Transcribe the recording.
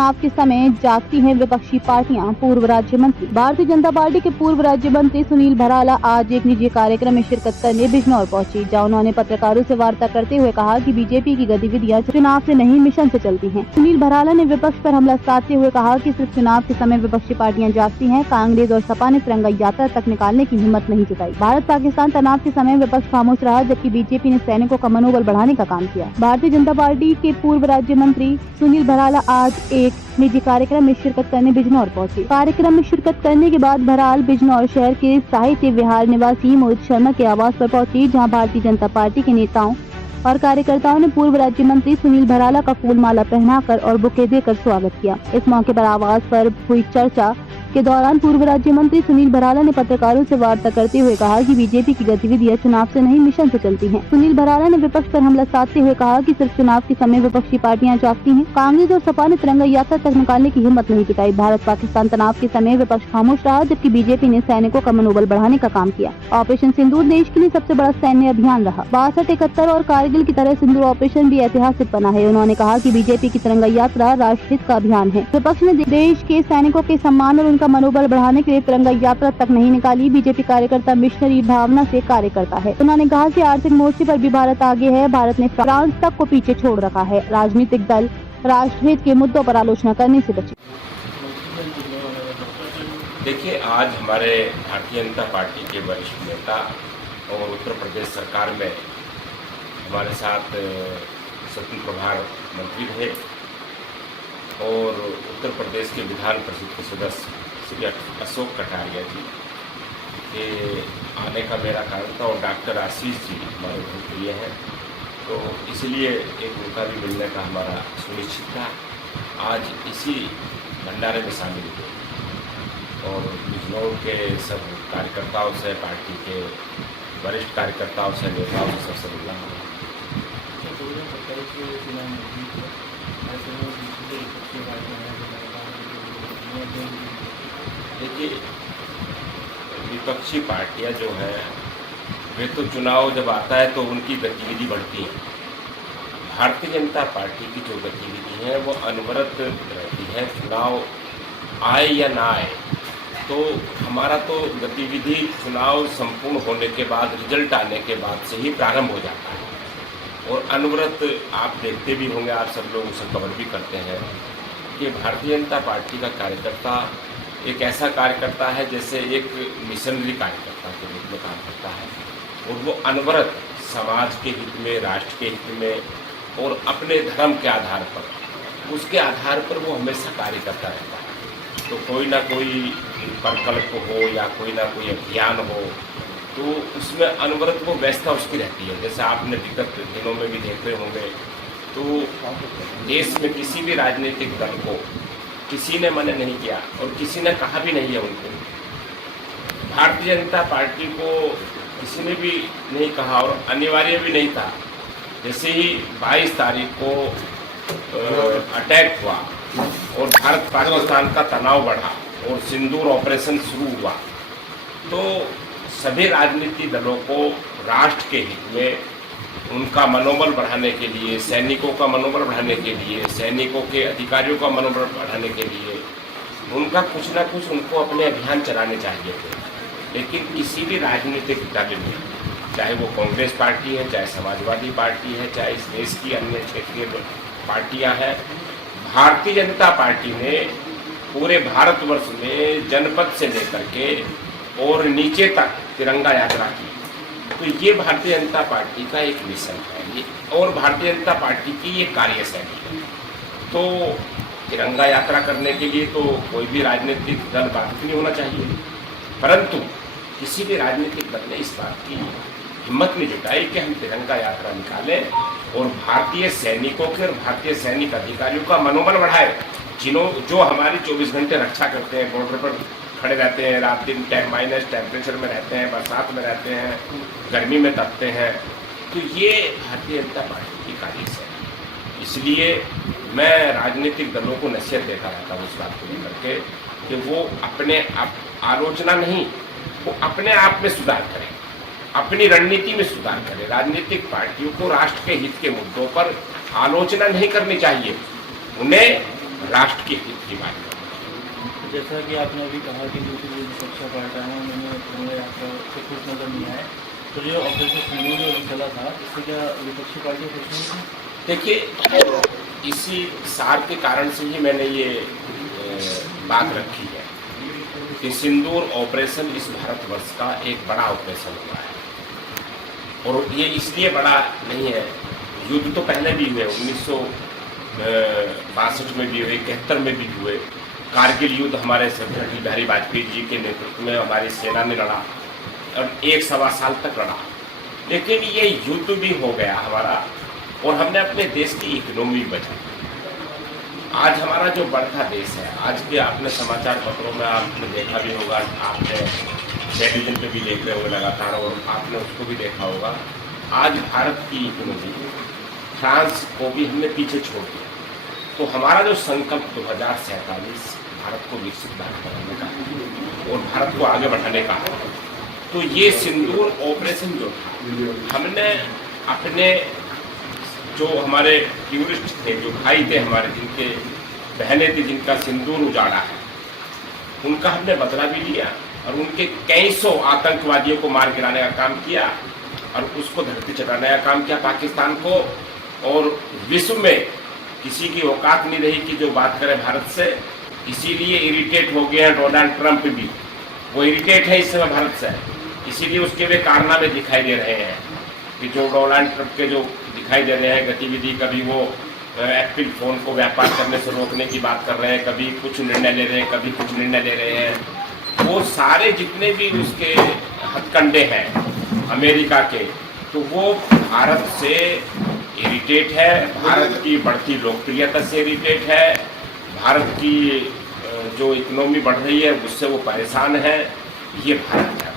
चुनाव के समय जागती हैं विपक्षी पार्टियां। पूर्व राज्य मंत्री भारतीय जनता पार्टी के पूर्व राज्य मंत्री सुनील भराला आज एक निजी कार्यक्रम में शिरकत करने बिजनौर पहुंचे, जहां उन्होंने पत्रकारों से वार्ता करते हुए कहा कि बीजेपी की गतिविधियां चुनाव से नहीं मिशन से चलती हैं। सुनील भराला ने विपक्ष पर हमला साधते हुए कहा कि सिर्फ चुनाव के समय विपक्षी पार्टियां जागती हैं। कांग्रेस और सपा ने तिरंगा यात्रा तक निकालने की हिम्मत नहीं जुटाई। भारत पाकिस्तान तनाव के समय विपक्ष खामोश रहा, जबकि बीजेपी ने सैनिकों का मनोबल बढ़ाने का काम किया। भारतीय जनता पार्टी के पूर्व राज्य मंत्री सुनील भराला आज एक निजी कार्यक्रम में शिरकत करने बिजनौर पहुंचे। कार्यक्रम में शिरकत करने के बाद भराल बिजनौर शहर के साहित्य विहार निवासी मोहित शर्मा के आवास पर पहुंची, जहां भारतीय जनता पार्टी के नेताओं और कार्यकर्ताओं ने पूर्व राज्य मंत्री सुनील भराला का फूल माला पहनाकर और बुके देकर स्वागत किया। इस मौके पर आवास पर हुई चर्चा के दौरान पूर्व राज्य मंत्री सुनील भराला ने पत्रकारों से वार्ता करते हुए कहा कि बीजेपी की गतिविधियां चुनाव से नहीं मिशन से चलती हैं। सुनील भराला ने विपक्ष पर हमला साधते हुए कहा कि सिर्फ चुनाव के समय विपक्षी पार्टियां जागती हैं। कांग्रेस और सपा ने तिरंगा यात्रा तक निकालने की हिम्मत नहीं जुटाई। भारत पाकिस्तान तनाव के समय विपक्ष खामोश रहा, जबकि बीजेपी ने सैनिकों का मनोबल बढ़ाने का काम किया। ऑपरेशन सिंदूर देश के लिए सबसे बड़ा सैन्य अभियान रहा। 62-71 और कारगिल की तरह सिंदूर ऑपरेशन भी ऐतिहासिक बना है। उन्होंने कहा कि बीजेपी की तिरंगा यात्रा राष्ट्रहित का अभियान है। विपक्ष ने देश के सैनिकों के सम्मान और उनका मनोबल बढ़ाने के लिए तिरंगा यात्रा तक नहीं निकाली। बीजेपी कार्यकर्ता मिशनरी भावना से कार्य करता है। उन्होंने कहा कि आर्थिक मोर्चे पर भी भारत आगे है। भारत ने फ्रांस तक को पीछे छोड़ रखा है। राजनीतिक दल राष्ट्रहित के मुद्दों पर आलोचना करने से बचे। देखिए, आज हमारे भारतीय जनता पार्टी के वरिष्ठ नेता और उत्तर प्रदेश सरकार में हमारे साथ स्वतंत्र प्रभार मंत्री रहे और उत्तर प्रदेश के विधान परिषद के सदस्य श्री अशोक कटारिया जी के आने का मेरा कारण था और डॉक्टर आशीष जी हमारे बहुत प्रिय हैं, तो इसलिए एक उनका भी मिलने का हमारा सुनिश्चित था। आज इसी भंडारे में शामिल हुए और बिजनौर के सब कार्यकर्ताओं से, पार्टी के वरिष्ठ कार्यकर्ताओं से, नेताओं से सबसे मिला। देखिए, विपक्षी पार्टियां जो है वे तो चुनाव जब आता है तो उनकी गतिविधि बढ़ती है। भारतीय जनता पार्टी की जो गतिविधि है वो अनवरत रहती है। चुनाव आए या ना आए तो हमारा तो गतिविधि चुनाव संपूर्ण होने के बाद, रिजल्ट आने के बाद से ही प्रारंभ हो जाता है और अनवरत आप देखते भी होंगे, आप सब लोग उसे कवर भी करते हैं कि भारतीय जनता पार्टी का कार्यकर्ता एक ऐसा कार्यकर्ता है जैसे एक मिशनरी कार्यकर्ता के रूप में काम करता है और वो अनवरत समाज के हित में, राष्ट्र के हित में और अपने धर्म के आधार पर, उसके आधार पर वो हमेशा कार्य करता रहता है। तो कोई ना कोई प्रकल्प हो या कोई ना कोई अभियान हो तो उसमें अनवरत वो व्यवस्था उसकी रहती है। जैसे आपने विगत दिनों में भी देख रहे होंगे तो देश में किसी भी राजनीतिक दल को किसी ने मना नहीं किया और किसी ने कहा भी नहीं है उनको। भारतीय जनता पार्टी को किसी ने भी नहीं कहा और अनिवार्य भी नहीं था। जैसे ही 22 तारीख को अटैक हुआ और भारत पाकिस्तान का तनाव बढ़ा और सिंदूर ऑपरेशन शुरू हुआ तो सभी राजनीतिक दलों को राष्ट्र के हित में, उनका मनोबल बढ़ाने के लिए, सैनिकों का मनोबल बढ़ाने के लिए, सैनिकों के अधिकारियों का मनोबल बढ़ाने के लिए उनका कुछ ना कुछ उनको अपने अभियान चलाने चाहिए थे। लेकिन किसी भी राजनीतिक दल में, चाहे वो कांग्रेस पार्टी है, चाहे समाजवादी पार्टी है, चाहे इस देश की अन्य क्षेत्रीय पार्टियां हैं, भारतीय जनता पार्टी ने पूरे भारतवर्ष में जनपद से लेकर के और नीचे तक तिरंगा यात्रा की। तो ये भारतीय जनता पार्टी का एक मिशन है और भारतीय जनता पार्टी की ये कार्यशैली है। तो तिरंगा यात्रा करने के लिए तो कोई भी राजनीतिक दल बाधित नहीं होना चाहिए, परंतु किसी भी राजनीतिक दल ने इस बात की हिम्मत नहीं जुटाई कि हम तिरंगा यात्रा निकालें और भारतीय सैनिकों के और भारतीय सैनिक अधिकारियों का मनोबल बढ़ाए, जो हमारी 24 घंटे रक्षा करते हैं, बॉर्डर पर खड़े रहते हैं, रात दिन माइनस टेम्परेचर में रहते हैं, बरसात में रहते हैं, गर्मी में तपते हैं। तो ये भारतीय जनता पार्टी की कार्यशैली। इसलिए मैं राजनीतिक दलों को नसीहत देता रहता हूँ इस बात को लेकर के कि वो अपने आप आलोचना नहीं, वो अपने आप में सुधार करें, अपनी रणनीति में सुधार करें। राजनीतिक पार्टियों को राष्ट्र के हित के मुद्दों पर आलोचना नहीं करनी चाहिए, उन्हें राष्ट्र के हित की बात करना। जैसा कि आपने अभी कहा कि दूसरी जो विपक्षी पार्टियां हैं उन्होंने तिरंगा यात्रा से खुश नजर नहीं आए, तो जो ऑपरेशन सिंदूर जो अभी चला था इससे क्या विपक्षी पार्टियां खुश नहीं थी? देखिए, इसी सार के कारण से ही मैंने ये बात रखी है कि सिंदूर ऑपरेशन इस भारतवर्ष का एक बड़ा ऑपरेशन हुआ है। और ये इसलिए बड़ा नहीं है, युद्ध तो पहले भी हुए, 1962 में भी हुए, 71 में भी हुए। कारगिल युद्ध हमारे श्रद्धेय अटल बिहारी वाजपेयी जी के नेतृत्व में हमारी सेना ने लड़ा और 1-1.25 साल तक लड़ा। लेकिन ये युद्ध भी हो गया हमारा और हमने अपने देश की इकोनॉमी बचाई। आज हमारा जो बढ़ता देश है, आज के आपने समाचार पत्रों में आपने देखा भी होगा, आपने टेलीविजन पे भी देख रहे होंगे लगातार और आपने उसको भी देखा होगा। आज भारत की इकोनॉमी फ्रांस को भी हमने पीछे छोड़ दिया। तो हमारा जो संकल्प 2047 भारत को विकसित भारत बनाने का है और भारत को आगे बढ़ाने का है, तो ये सिंदूर ऑपरेशन जो था, हमने अपने जो हमारे टूरिस्ट थे, जो भाई थे हमारे, जिनके बहनें थी, जिनका सिंदूर उजाड़ा है, उनका हमने बदला भी लिया और उनके कई सौ आतंकवादियों को मार गिराने का काम किया और उसको धरती चटाने का काम किया पाकिस्तान को। और विश्व में किसी की औकात नहीं रही कि जो बात करे भारत से। इसीलिए इरिटेट हो गए हैं डोनाल्ड ट्रंप भी, वो इरिटेट है इस समय भारत से, इसीलिए उसके वे कारनामे दिखाई दे रहे हैं कि जो डोनाल्ड ट्रंप के जो दिखाई दे रहे हैं गतिविधि, कभी वो एप्पल फोन को व्यापार करने से रोकने की बात कर रहे हैं, कभी कुछ निर्णय ले रहे हैं, कभी कुछ निर्णय ले रहे हैं। वो सारे जितने भी उसके हथकंडे हैं अमेरिका के, तो वो भारत से इरिटेट है, भारत की बढ़ती लोकप्रियता से इरिटेट है, भारत की जो इकोनॉमी बढ़ रही है उससे वो परेशान है। ये भारत है।